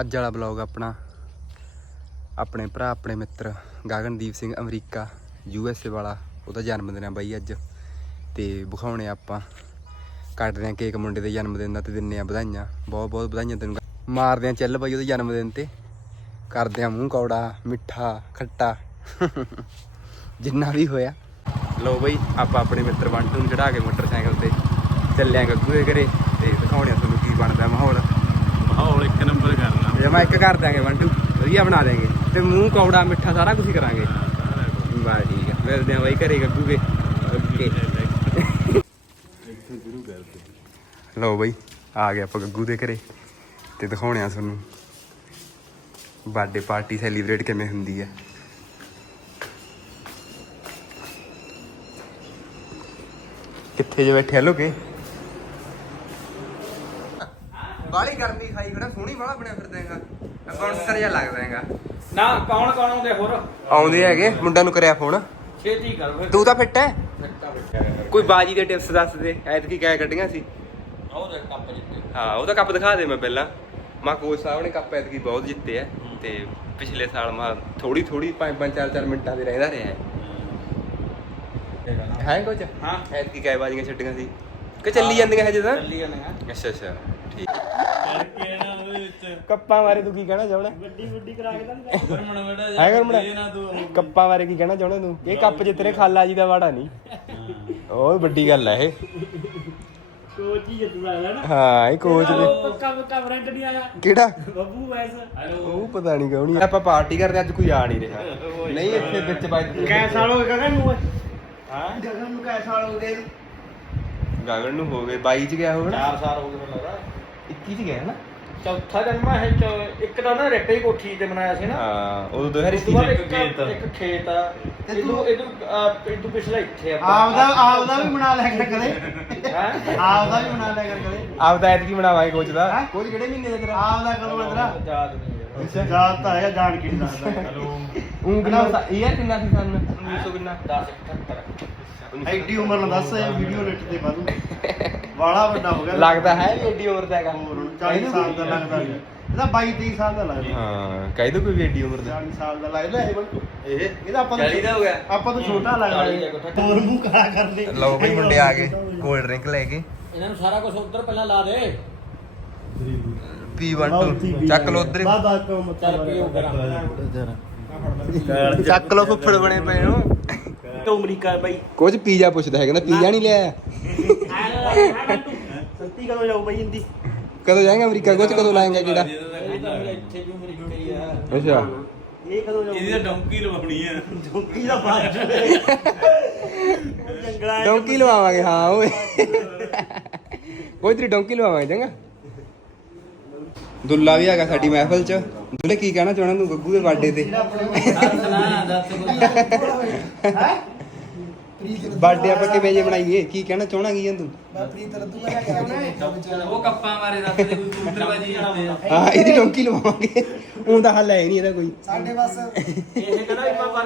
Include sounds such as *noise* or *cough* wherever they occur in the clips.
ਅੱਜ ਵਾਲਾ ਬਲੌਗ ਆਪਣਾ ਆਪਣੇ ਭਰਾ, ਆਪਣੇ ਮਿੱਤਰ Gagandeep Singh America U S A ਵਾਲਾ, ਉਹਦਾ ਜਨਮ ਦਿਨ ਹੈ ਬਾਈ ਅੱਜ। ਤੇ ਵਿਖਾਉਣੇ ਆਪਾਂ। ਕੱਟਦੇ ਆ ਕੇਕ ਮੁੰਡੇ ਦੇ ਜਨਮ ਦਿਨ ਦਾ ਤੇ ਦਿੰਨੇ ਆ ਵਧਾਈਆਂ। ਬਹੁਤ ਬਹੁਤ ਵਧਾਈਆਂ ਤੈਨੂੰ। ਮਾਰਦੇ ਆ ਚੱਲ ਬਾਈ ਉਹਦੇ ਜਨਮ ਦਿਨ ਤੇ। ਕਰਦੇ ਆ ਮੂੰਹ ਕੌੜਾ, ਮਿੱਠਾ, ਖੱਟਾ। ਜਿੰਨਾ ਵੀ ਹੋਇਆ। ਲੋ ਬਈ, ਆਪਾਂ ਆਪਣੇ ਮਿੱਤਰ ਬੰਟੂ ਨੂੰ ਚੜਾ ਕੇ ਮੋਟਰਸਾਈਕਲ ਤੇ ਚੱਲਿਆ ਗੱਗੂ ਦੇ ਘਰੇ ਤੇ ਦਿਖਾਉਣੇ ਆ ਤੁਹਾਨੂੰ ਕੀ ਬਣਦਾ ਮਾਹੌਲ। ਨੰਬਰ ਇੱਕ ਕਰ ਦਾਂਗੇ ਬੰਟੂ ਵਧੀਆ ਬਣਾ ਦੇਂਗੇ ਤੇ ਮੂੰਹ, ਕੌੜਾ, ਮਿੱਠਾ ਸਾਰਾ ਕੁਝ ਕਰਾਂਗੇ। ਬਸ ਠੀਕ ਆ, ਮਿਲਦੇ ਆ ਬਾਈ ਘਰੇ ਗੱਗੂਗੇ। ਓਕੇ। ਲਓ ਬਈ, ਆ ਗਏ ਆਪਾਂ ਗੱਗੂ ਦੇ ਘਰੇ ਤੇ ਦਿਖਾਉਣੇ ਆ ਤੁਹਾਨੂੰ। ਬਰਥਡੇ ਪਾਰਟੀ ਸੈਲੀਬ੍ਰੇਟ ਕਿਵੇਂ ਹੁੰਦੀ ਹੈ ਕਿੱਥੇ ਜੇ ਬੈਠੇ ਆ ਲੋਕੇ? ਬਾਲੀ ਗਰਮੀ ਖਾਈ ਖੜਾ ਸੋਹਣੀ ਵਾਲਾ ਬਣਿਆ ਫਿਰਦਾ ਹੈਗਾ। ਬਾਉਂਸਰ ਜਿਹਾ ਲੱਗਦਾ ਹੈਗਾ। ਨਾ ਕੌਣ ਕੌਣ ਆਉਂਦੇ ਹੋਰ? ਆਉਂਦੇ ਹੈਗੇ ਮੁੰਡਾ ਨੂੰ ਕਰਿਆ ਫੋਨ ਛੇਤੀ ਕਰ ਫਿਰ। ਤੂੰ ਤਾਂ ਫਿੱਟ ਹੈ ਫਿੱਟਾ ਬਿੱਟਾ ਕੋਈ ਬਾਜੀ ਦੇ ਟਿਪਸ ਦੱਸ ਦੇ ਐਤਕੀ ਕਿਆ ਕੱਢੀਆਂ ਸੀ? ਆਉ ਦੇ ਕੱਪ ਜਿੱਤੇ। ਹਾਂ ਉਹਦਾ ਕੱਪ ਦਿਖਾ ਦੇ ਮੈਂ ਪਹਿਲਾਂ। ਮਾ ਕੋਚ ਸਾਹਿਬ ਨੇ ਕੱਪ ਐਤਕੀ ਬਹੁਤ ਜਿੱਤੇ ਆ ਤੇ ਪਿਛਲੇ ਸਾਲ ਮਾ ਥੋੜੀ ਥੋੜੀ 5 5 4 4 ਮਿੰਟਾਂ ਦੇ ਰਹਿੰਦਾ ਰਿਹਾ ਹੈ। ਹੈ ਕੋਚ ਹਾਂ। ਐਤਕੀ ਕਿਆ ਬਾਜੀਆਂ ਛੱਡੀਆਂ ਸੀ? ਕਿ ਚੱਲੀ ਜਾਂਦੀਆਂ ਹਜੇ ਤਾਂ? ਚੱਲੀ ਜਾਂਦੇ ਆ ਅੱਛਾ ਅੱਛਾ। ਠੀਕ ਕਰਕੇ ਨਾ ਉਹਦੇ ਵਿੱਚ ਕੱਪਾਂ ਬਾਰੇ ਤੂੰ ਕੀ ਕਹਿਣਾ ਚਾਹਣਾ ਵੱਡੀ ਵੱਡੀ ਕਰਾ ਕੇ ਤਾਂ ਗਰਮਣ ਬੜਾ ਹੈ ਗੁਰਮਣ? ਇਹ ਨਾ ਤੂੰ ਕੱਪਾਂ ਬਾਰੇ ਕੀ ਕਹਿਣਾ ਚਾਹਣਾ ਤੂੰ? ਇਹ ਕੱਪ ਜੇ ਤੇਰੇ ਖਾਲਾ ਜੀ ਦਾ ਵਾੜਾ ਨਹੀਂ। ਉਹ ਵੱਡੀ ਗੱਲ ਹੈ ਇਹ। ਕੋਚ ਹੀ ਜਿੱਤ ਸਕਦਾ ਨਾ ਹਾਂ ਇਹ ਕੋਚ ਦੇ ਪੱਕਾ ਪੱਕਾ ਬ੍ਰਾਂਡ ਨਹੀਂ ਆਇਆ ਕਿਹੜਾ? ਬੱਬੂ ਵੈਸ ਉਹ ਪਤਾ ਨਹੀਂ ਕੌਣੀ ਆਪਾਂ ਪਾਰਟੀ ਕਰਦੇ ਅੱਜ ਕੋਈ ਆ ਨਹੀਂ ਰਿਹਾ। ਨਹੀਂ ਇੱਥੇ ਵਿੱਚ ਬਾਈ ਸਾਲ ਹੋ ਗਏ ਗਗਨ ਨੂੰ। ਹਾਂ? ਗਗਨ ਨੂੰ ਕੈ ਸਾਲ ਹੋ ਗਏ ਗਗਨ ਨੂੰ ਹੋ ਗਏ 22 ਚ ਗਿਆ ਹੋਣਾ। 4 ਸਾਲ ਹੋ ਗਏ ਮੈਨੂੰ ਲੱਗਦਾ। 21 ਚ ਗਿਆ ਨਾ। ਚੌਥਾ ਜਨਮ ਹੈ ਚ- ਇੱਕ ਤਾਂ ਨਾ ਰੇਟੇ ਕੋਠੀ ਤੇ ਬਣਾਇਆ ਸੀ ਨਾ। ਹਾਂ ਉਦੋਂ ਉਸ ਤੋਂ 2021 ਬਾਅਦ ਇੱਕ ਖੇਤ। ਇੱਕ ਖੇਤ ਆ। ਇਹਨੂੰ ਇਹਨੂੰ ਇਹਨੂੰ ਪਿਛਲਾ ਇੱਥੇ ਆਪਦਾ ਆਪਦਾ ਵੀ ਬਣਾ ਲਿਆ ਕਰ ਕਦੇ। ਹੈ? ਆਪਦਾ ਵੀ ਬਣਾ ਲਿਆ ਕਰ ਕਦੇ। ਆਪ ਤਾਂ ਐਤਕੀ ਬਣਾਵਾਂਗੇ ਕੋਚ ਦਾ। ਹੈਂ? ਕੋਚ ਕਿਹੜੇ ਮਹੀਨੇ ਦਾ ਤੇਰਾ? ਆਪਦਾ ਕਦੋਂ ਇਧਰਾ ਯਾਦ ਨਹੀਂ ਯਾਰ ਜਾਤ ਤਾਂ ਹੈਗਾ ਜਾਣ ਕੀ ਨਹੀਂ ਦੱਸਦਾ। ਹਲੋ। ਊਂ ਕਿੰਨਾ ਇਹ ਯਾਰ ਕਿੰਨਾ ਸੀ ਸਾਨੂੰ? 1900 ਕਿੰਨਾ? 10 78 ਐਡੀ ਉਮਰ ਨਾ ਦੱਸ ਇਹ ਵੀਡੀਓ ਨੈਟ ਤੇ ਬਾਦੂ। ਵਾਲਾ ਵੱਡਾ ਹੋ ਗਿਆ। ਲੱਗਦਾ ਹੈ ਵੀ ਏਡੀ ਉਮਰ ਦਾ ਹੈਗਾ। ਹੋਰ ਹੁਣ 40 ਸਾਲ ਦਾ ਲੱਗਦਾ ਜੀ। ਇਹਦਾ 22 23 ਸਾਲ ਦਾ ਲੱਗਦਾ। ਹਾਂ ਕਹਿ ਦੋ ਕੋਈ ਵੀ ਏਡੀ ਉਮਰ ਦਾ। 40 ਸਾਲ ਦਾ ਲੱਗਦਾ ਇਹ ਬਣ ਇਹ ਇਹਦਾ ਆਪਾਂ ਨੂੰ 40 ਦਾ ਹੋ ਗਿਆ। ਆਪਾਂ ਤੋਂ ਛੋਟਾ ਲੱਗਦਾ 40 ਦਾ ਕੋਠਾ। ਹੋਰ ਮੂੰਹ ਕਾਲਾ ਕਰ ਦੇ ਲਓ ਬਈ ਮੁੰਡੇ ਆ ਗਏ *laughs* ਕੋਲਡ ਡਰਿੰਕ ਲੈ ਕੇ। ਇਹਨਾਂ ਨੂੰ ਸਾਰਾ ਕੁਝ ਉਧਰ ਪਹਿਲਾਂ ਲਾ ਦੇ। ਪੀ 1 ਚੱਕ ਲੋ ਉਧਰ। ਬਾਬਾ ਕੋ ਚੱਲ ਪੀਓ ਕਰਾਂ ਚੱਕ ਲੋ ਫੁੱਫੜ ਬਣੇ ਪਏ ਨੂੰ ਤੋਂ ਅਮਰੀਕਾ ਬਾਈ ਕੁਝ ਪੀਜ਼ਾ ਪੁੱਛਦਾ ਹੈ ਕਹਿੰਦਾ ਪੀਜ਼ਾ ਨਹੀਂ ਲਿਆ *laughs* ਸੱਤੀ ਕਦੋਂ ਜਾਊ ਬਈ ਹਿੰਦੀ ਕਦੋਂ ਜਾਏਗਾ ਅਮਰੀਕਾ? ਕੁਝ ਕਦੋਂ ਲਾਏਗਾ ਕਿਹੜਾ ਇੱਥੇ ਵੀ ਅਮਰੀਕਾ ਹੀ ਆ ਅੱਛਾ। ਇਹ ਕਦੋਂ ਜਾਊ ਇਹਦੀ ਤਾਂ ਡੌਂਕੀ ਲਵਾਉਣੀ ਆ। ਜੋਗੀ ਦਾ ਬਾਜ ਜੰਗਲਾਂ ਡੌਂਕੀ ਲਵਾਵਾਂਗੇ ਹਾਂ ਓਏ। ਕੋਈ ਤੇਰੀ ਡੌਂਕੀ ਲਵਾਵਾਂਗੇ ਚੰਗਾ। ਦੁੱਲਾ ਵੀ ਹੈਗਾ ਸਾਡੀ ਮਹਿਫਲ ਚ। ਦੁੱਲੇ ਕੀ ਕਹਿਣਾ ਚਾਹਣਾ ਤੂੰ ਗੱਗੂ ਦੇ ਬਰਥਡੇ ਤੇ? *laughs* ਬਰਥਡੇ ਆਪਾਂ ਕਿਵੇਂ ਜੇ ਬਣਾਈਏ? ਕੀ ਕਹਿਣਾ ਚਾਹਣਾ ਕੀ ਹੈ। ਤੂੰ ਉਹ ਕੱਪਾਂ ਬਾਰੇ ਦੱਸ ਦੇ ਕੋਈ ਕੂਤਰਬਾਜੀ ਹਾਂ ਇਹਦੀ ਡੌਂਕੀ ਲਵਾਵਾਂਗੇ। ਉਹ ਤਾਂ ਹੱਲ ਹੈ ਨਹੀਂ ਇਹਦਾ ਕੋਈ। ਇਹ ਕਹਿੰਦਾ ਵੀ ਪਾਪਾ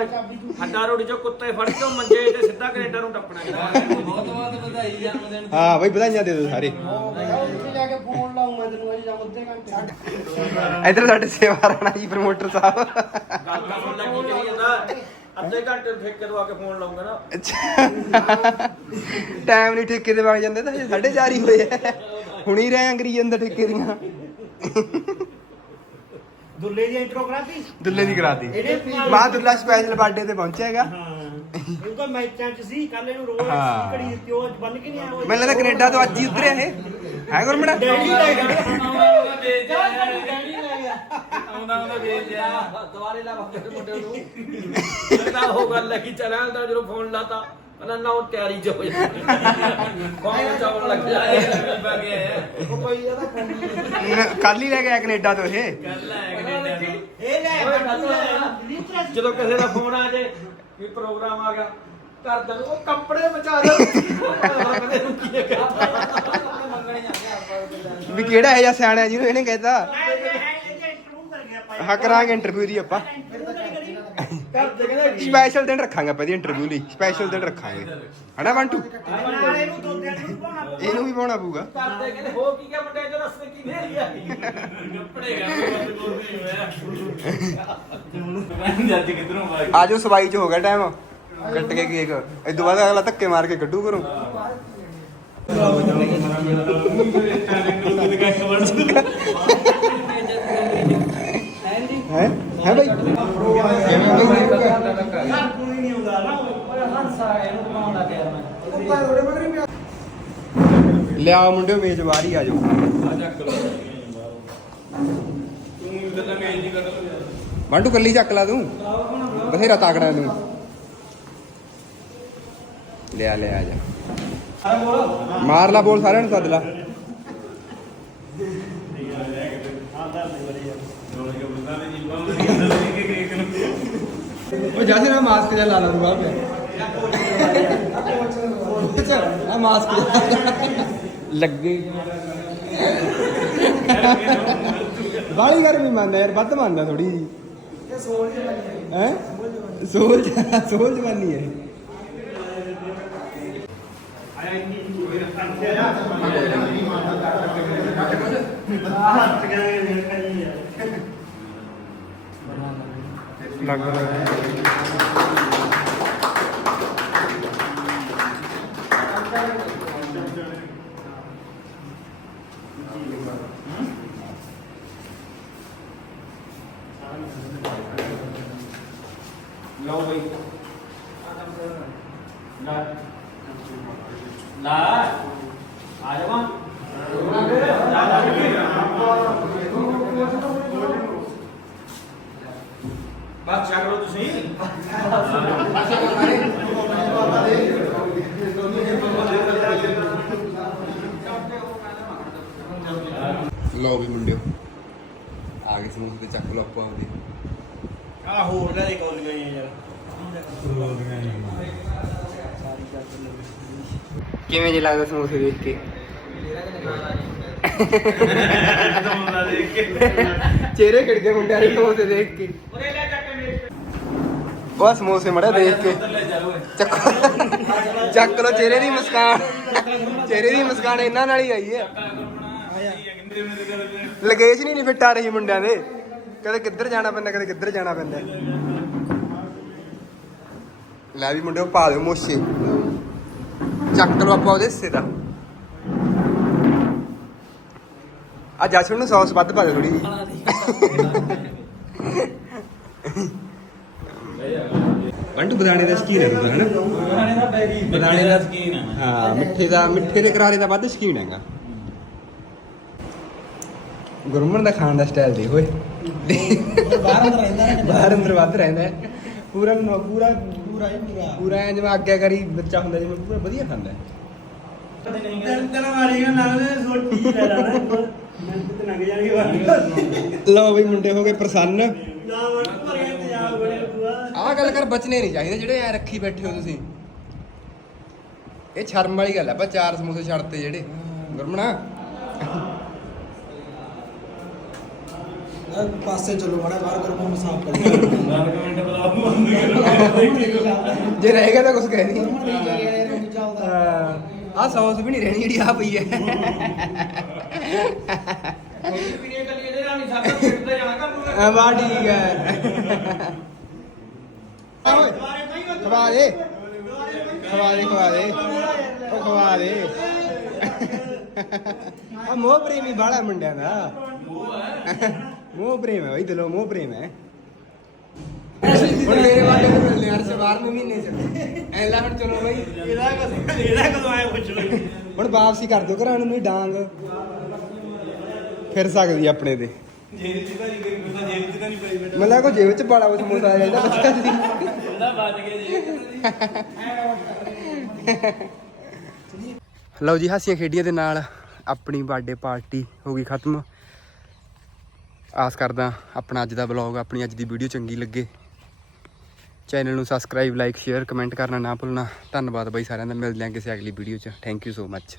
ਹੱਡਾ ਰੋੜੀ ਚੋਂ ਕੁੱਤੇ ਫੜ ਕੇ ਉਹ ਮੰਜੇ ਤੇ ਸਿੱਧਾ ਕੈਨੇਡਾ ਨੂੰ ਟੱਪਣਾ ਕਹਿੰਦਾ ਬਹੁਤ ਬਹੁਤ ਵਧਾਈ ਜਨਮ ਦਿਨ ਹਾਂ ਬਈ ਵਧਾਈਆਂ ਦੇ ਦਿਓ ਸਾਰੇ। ਉੱਥੇ ਜਾ ਕੇ ਫੋਨ ਲਾਉਂ ਮੈਂ ਤੈਨੂੰ ਅਜੇ ਜਾਂ ਅੱਧੇ ਘੰਟੇ। ਇੱਧਰ ਸਾਡੇ ਸੇਵਾ ਰਾਣਾ ਜੀ ਪ੍ਰਮੋਟਰ ਸਾਹਿਬ। ਗੱਲ ਤਾਂ ਸੁਣ ਲੈ ਕੀ ਕਰੀ ਜਾਂਦਾ ਅੱਧੇ ਘੰਟੇ ਨੂੰ ਠੇਕੇ ਤੋਂ ਆ ਕੇ ਫੋਨ ਲਾਉਂਗਾ ਨਾ ਅੱਛਾ ਟਾਈਮ ਨਹੀਂ ਠੇਕੇ ਤੇ ਵਗ ਜਾਂਦੇ ਤਾਂ ਹਜੇ ਸਾਢੇ ਚਾਰ ਹੀ ਹੋਏ ਆ ਹੁਣੀ ਰਹਿ ਅੰਗਰੀ ਅੰਦਰ ਠੇਕੇ ਦੀਆਂ ਦੁੱਲੇ ਦੀ ਇੰਟਰੋ ਕਰਾਤੀ ਦੁੱਲੇ ਦੀ ਕਰਾਤੀ ਇਹਨੇ ਮਾਂ ਦੁੱਲਾ ਸਪੈਸ਼ਲ ਬਰਥਡੇ ਤੇ ਪਹੁੰਚਿਆ ਹੈਗਾ ਇਹ ਤਾਂ ਮੈਚਾਂ ਚ ਸੀ ਕੱਲ ਇਹਨੂੰ ਰੋਜ਼ ਹਾਂ। ਘੜੀ ਦਿੱਤੀ ਉਹ ਅੱਜ ਬੰਨ ਕੇ ਨਹੀਂ ਆਇਆ ਉਹ ਮੈਨੂੰ ਲੱਗਦਾ ਕੈਨੇਡਾ ਤੋਂ ਅੱਜ ਹੀ ਉਤਰਿਆ ਇਹ ਹੈ ਗੁਰਮਣਾ ਡੈਡੀ ਗਿਆ ਆਉਂਦਾ ਉਹਦਾ ਵੇਚ ਆ ਦੁਬਾਰੇ ਲਾ ਬਾਬੇ ਮੁੰਡੇ ਨੂੰ ਤਾਂ ਉਹ ਗੱਲ ਹੈ ਕਿ ਚਲਿਆ ਹੁੰਦਾ ਜਦੋਂ ਫੋਨ ਲਾਤਾ ਕਹਿੰਦਾ ਨਾ ਉਹ ਤਿਆਰੀ ਚ ਹੋ ਜਾਂਦਾ। ਫੋਨ ਚਾਉਣ ਲੱਗ ਆਇਆ ਉਹ ਕੋਈ ਇਹਦਾ ਫੋਨ ਕੱਲ ਹੀ। ਲੈ ਕੇ ਆਇਆ ਕੈਨੇਡਾ ਤੋਂ ਇਹ। ਕੱਲ ਆਇਆ ਕੈਨੇਡਾ ਤੋਂ। ਇਹ ਲੈ ਜਦੋਂ ਕਿਸੇ ਦਾ ਫੋਨ ਆ ਜੇ ਵੀ ਪ੍ਰੋਗਰਾਮ ਆ ਗਿਆ ਕਰ ਦੇ ਉਹ ਕੱਪੜੇ ਬਚਾ ਦੇ। ਵੀ ਕਿਹੜਾ ਇਹ ਜਿਹਾ ਸਿਆਣਾ ਜਿਹਨੂੰ ਇਹਨੇ ਕਹਿਤਾ ਇਹ ਇੰਟਰਵਿਊ ਕਰ ਗਿਆ ਪਾਇਆ ਹਾਂ, ਕਰਾਂਗੇ ਇੰਟਰਵਿਊ ਦੀ ਆਪਾਂ। ਸਪੈਸ਼ਲ ਦਿਨ ਰੱਖਾਂਗੇ ਆਪਾਂ ਦੀ ਇੰਟਰਵਿਊ ਲਈ। ਸਪੈਸ਼ਲ ਦਿਨ ਰੱਖਾਂਗੇ। ਹਨਾ ਬੰਟੂ ਇਹਨੂੰ ਵੀ ਪਾਉਣਾ ਪਊਗਾ। ਕਰਦੇ ਕਹਿੰਦੇ ਹੋ ਕੀ ਗਿਆ ਮੁੰਡੇ ਜੋ ਰਸਤੇ ਕੀ ਨੇਰੀ ਆ ਕੱਪੜੇ ਗਾ ਆ ਗਈ ਸਵਾਈ ਚ ਹੋ ਗਿਆ ਟਾਈਮ ਕੱਟ ਕੇ ਕੇਕ ਇਸ ਤੋਂ ਬਾਅਦ ਅਗਲਾ ਧੱਕੇ ਮਾਰ ਕੇ ਕੱਢੂ ਕਰੂੰ ਹੈ ਹੈ ਬਾਈ? ਲਿਆਓ ਮੁੰਡਿਓ, ਮੇਜ਼ ਬਾਹਰ ਹੀ ਆ ਜਾਓ। ਬੰਟੂ ਕੱਲੀ ਚੱਕ ਲਾ ਤੂੰ। ਬਥੇਰਾ ਤਾਕੜਾ ਤੂੰ। ਲਿਆ ਲਿਆ, ਆ ਜਾ। ਮਾਰ ਲਾ ਬੋਲ ਸਾਰਿਆਂ ਨੂੰ, ਸੱਦ ਲਾ। ਉਹ ਜਾਸੇ ਨਾ ਮਾਸਕ ਜਿਹਾ ਲਾ ਲਾ ਤੂੰ ਬਾਹਰ ਆ ਮਾਸਕ ਲੱਗੇ। ਬਾਲੀ ਗਰਮੀ ਮੰਨਦਾ ਯਾਰ ਵੱਧ ਮੰਨਦਾ ਥੋੜੀ ਜੀ ਇਹ ਸੋਲ ਜਵਾਨੀ ਹੈ ਸੋਲ ਸੋਲ ਜਵਾਨੀ ਹੈ ਲੱਗ ਰਿਹਾ ਲਓ ਬਈ ਨਾ ਨਾ ਆ ਜਾਵਾਂ ਲਓ ਤੁਸੀਂ। ਲਓ ਵੀ ਮੁੰਡਿਓ। ਆ ਗਏ ਸਮੂਹ ਤੇ ਚੱਕ ਲਓ ਆਪੋ ਆਪਦੇ ਆ ਹੋਰ ਲੈ ਕੋਲ ਗਏ ਯਾਰ। ਕਿਵੇਂ ਜੀ ਲੱਗਦਾ ਸਮੋਸੇ ਦੇਖ ਕੇ? ਚਿਹਰੇ ਖਿੜਕੇ ਮੁੰਡਿਆਂ ਦੇ ਸਮੋਸੇ ਦੇਖ ਕੇ। ਉਹ ਸਮੋਸੇ ਮੜਾ ਦੇਖ ਕੇ। ਚੱਕੋ। ਚੱਕ ਲੋ ਚਿਹਰੇ ਦੀ ਮੁਸਕਾਨ। ਚਿਹਰੇ ਦੀ ਮੁਸਕਾਨ ਇਹਨਾਂ ਨਾਲ ਹੀ ਆਈ ਹੈ। ਲਗੇਜ ਨਹੀਂ ਫਿੱਟ ਆ ਰਹੀ ਮੁੰਡਿਆਂ ਦੇ। ਕਦੇ ਕਿੱਧਰ ਜਾਣਾ ਪੈਂਦਾ, ਕਦੇ ਕਿੱਧਰ ਜਾਣਾ ਪੈਂਦਾ। ਲੈ ਵੀ ਮੁੰਡਿਓ, ਪਾ ਦਿਓ ਮੋਸ਼ੇ ਚੱਕ ਲਓ ਆਪਾਂ ਉਹਦੇ ਹਿੱਸੇ ਦਾ ਆ ਜਸ਼ਨ ਨੂੰ ਸੌਸ ਵੱਧ ਪਾ ਦੇ ਥੋੜੀ ਜੀ ਬੰਟੂ ਬਦਾਣੇ ਦਾ ਸ਼ਕੀਨ ਹੈ ਤੂੰ ਹਨਾ? ਬਦਾਣੇ ਦਾ ਬੈਰੀ ਬਦਾਣੇ ਦਾ ਸਕੀਨ ਆ ਹਾਂ ਮਿੱਠੇ ਦਾ ਮਿੱਠੇ ਦੇ ਕਰਾਰੇ ਦਾ ਵੱਧ ਸ਼ਕੀਨ ਹੈਗਾ। ਗੁਰਮਨ ਦਾ ਖਾਣ ਦਾ ਸਟਾਈਲ ਦੇ ਓਏ ਬਾਹਰ ਅੰਦਰ ਰਹਿੰਦਾ ਨਾ ਬਾਹਰ ਅੰਦਰ ਵੱਧ ਰਹਿੰਦਾ ਹੈ। ਪੂਰਾ ਮ- ਪੂਰਾ ਪੂਰਾ ਹੀ ਪੂਰਾ। ਪੂਰਾ ਐਂ ਜਿਵੇਂ ਆਗਿਆਕਾਰੀ ਬੱਚਾ ਹੁੰਦਾ ਜਿਵੇਂ ਪੂਰਾ ਵਧੀਆ ਖਾਂਦਾ ਹੈ। ਤਿੰਨ ਤਿੰਨ ਮਾਰੀਆਂ ਨਾਲ ਸੋਟੀ ਲੈ ਲੈਣਾ। ਮਿੰਟ ਤੇ ਲੰਘ ਜਾਣਗੇ ਬਾਅਦ ਲਓ ਬਈ ਮੁੰਡੇ ਹੋ ਗਏ ਪ੍ਰਸੰਨ। ਨਾ ਭਰਿਆ ਬੜੇ ਬੁਆ ਆਹ ਗੱਲ ਕਰ ਬਚਨੇ ਨਹੀਂ ਚਾਹੀਦੇ ਜਿਹੜੇ ਐ ਰੱਖੀ ਬੈਠੇ ਹੋ ਤੁਸੀਂ। ਇਹ ਸ਼ਰਮ ਵਾਲੀ ਗੱਲ ਹੈ ਆਪਾਂ ਚਾਰ ਸਮੋਸੇ ਛੱਡਤੇ ਜਿਹੜੇ। ਗੁਰਮਣਾ। ਪਾਸੇ ਚਲੋ ਮਾੜਾ ਬਾਹਰ ਕਰੋ ਮੂੰਹ ਸਾਫ਼ ਕਰ ਮਿੰਟ ਬਲਾ ਬੰਦ ਜੇ ਰਹੇਗਾ ਤਾਂ ਕੁਝ ਕਹਿ ਨਹੀਂ। ਆ ਸੌਸ ਵੀ ਨਹੀਂ ਰਹਿਣੀ ਜਿਹੜੀ ਆ ਪਈ ਹੈ। ਪੀਣੇ ਕੱਲੀ ਇਹਦੇ ਨਾਲ ਨਹੀਂ ਸਾਡਾ ਪੇਟ ਤੇ ਜਾਣਾ ਕਰ ਆ ਬਾ ਠੀਕ ਹੈ। ਖਵਾ ਦੇ। ਖਵਾ ਦੇ ਖਵਾ ਦੇ। ਉਹ ਖਵਾ ਦੇ। ਆ ਮੋਹ ਪ੍ਰੇਮੀ ਬਾਲਾ ਮੁੰਡਿਆਂ ਦਾ। ਮੋਹ ਪ੍ਰੇਮ ਹੈ ਬਈ ਦਿਲੋਂ ਮੋਹ ਪ੍ਰੇਮ ਹੈ। ਹੁਣ ਮੇਰੇ ਵਾਲੇ ਨੂੰ ਮਿਲਨੇ ਹਰ ਸਵਾਰ ਨੂੰ ਮਹੀਨੇ ਚ। ਐ ਲੈ ਹੁਣ ਚਲੋ ਬਈ। ਇਹਦਾ ਕਦੋਂ ਇਹਦਾ ਕਦੋਂ ਆਇਆ ਪੁੱਛ ਲਓ। ਹੁਣ ਵਾਪਸੀ ਕਰ ਦਿਓ ਘਰਾਂ ਨੂੰ ਡਾਂਗ। ਫਿਰ ਸਕਦੀ ਆ ਆਪਣੇ ਤੇ। ਜੇਬ ਚ ਤਾਂ ਨਹੀਂ ਕੋਈ ਪਤਾ ਜੇਬ ਚ ਤਾਂ ਨਹੀਂ ਪਈ ਬੇਟਾ ਮੈਨੂੰ ਲੱਗਾ ਜੇਬ ਚ ਬਾਲਾ ਉਹ ਸਮੋਸਾ ਆ ਜਾਂਦਾ ਬੱਚਾ ਜੀ। ਉਹਦਾ ਬਚ ਗਿਆ ਜੇਬ ਲਓ ਜੀ, ਹਾਸੀਆਂ ਖੇਡੀਆਂ ਦੇ ਨਾਲ ਆਪਣੀ ਬਰਥਡੇ ਪਾਰਟੀ ਹੋ ਗਈ ਖਤਮ। ਆਸ ਕਰਦਾ ਆਪਣਾ ਅੱਜ ਦਾ ਵਲੌਗ ਆਪਣੀ ਅੱਜ ਦੀ ਵੀਡੀਓ ਚੰਗੀ ਲੱਗੇ। ਚੈਨਲ ਨੂੰ ਸਬਸਕ੍ਰਾਈਬ ਲਾਈਕ ਸ਼ੇਅਰ ਕਮੈਂਟ ਕਰਨਾ ਨਾ ਭੁੱਲਣਾ। ਧੰਨਵਾਦ ਬਾਈ ਸਾਰਿਆਂ ਦਾ। ਮਿਲਦੇ ਹਾਂ ਕਿਸੇ ਅਗਲੀ ਵੀਡੀਓ 'ਚ। Thank you so much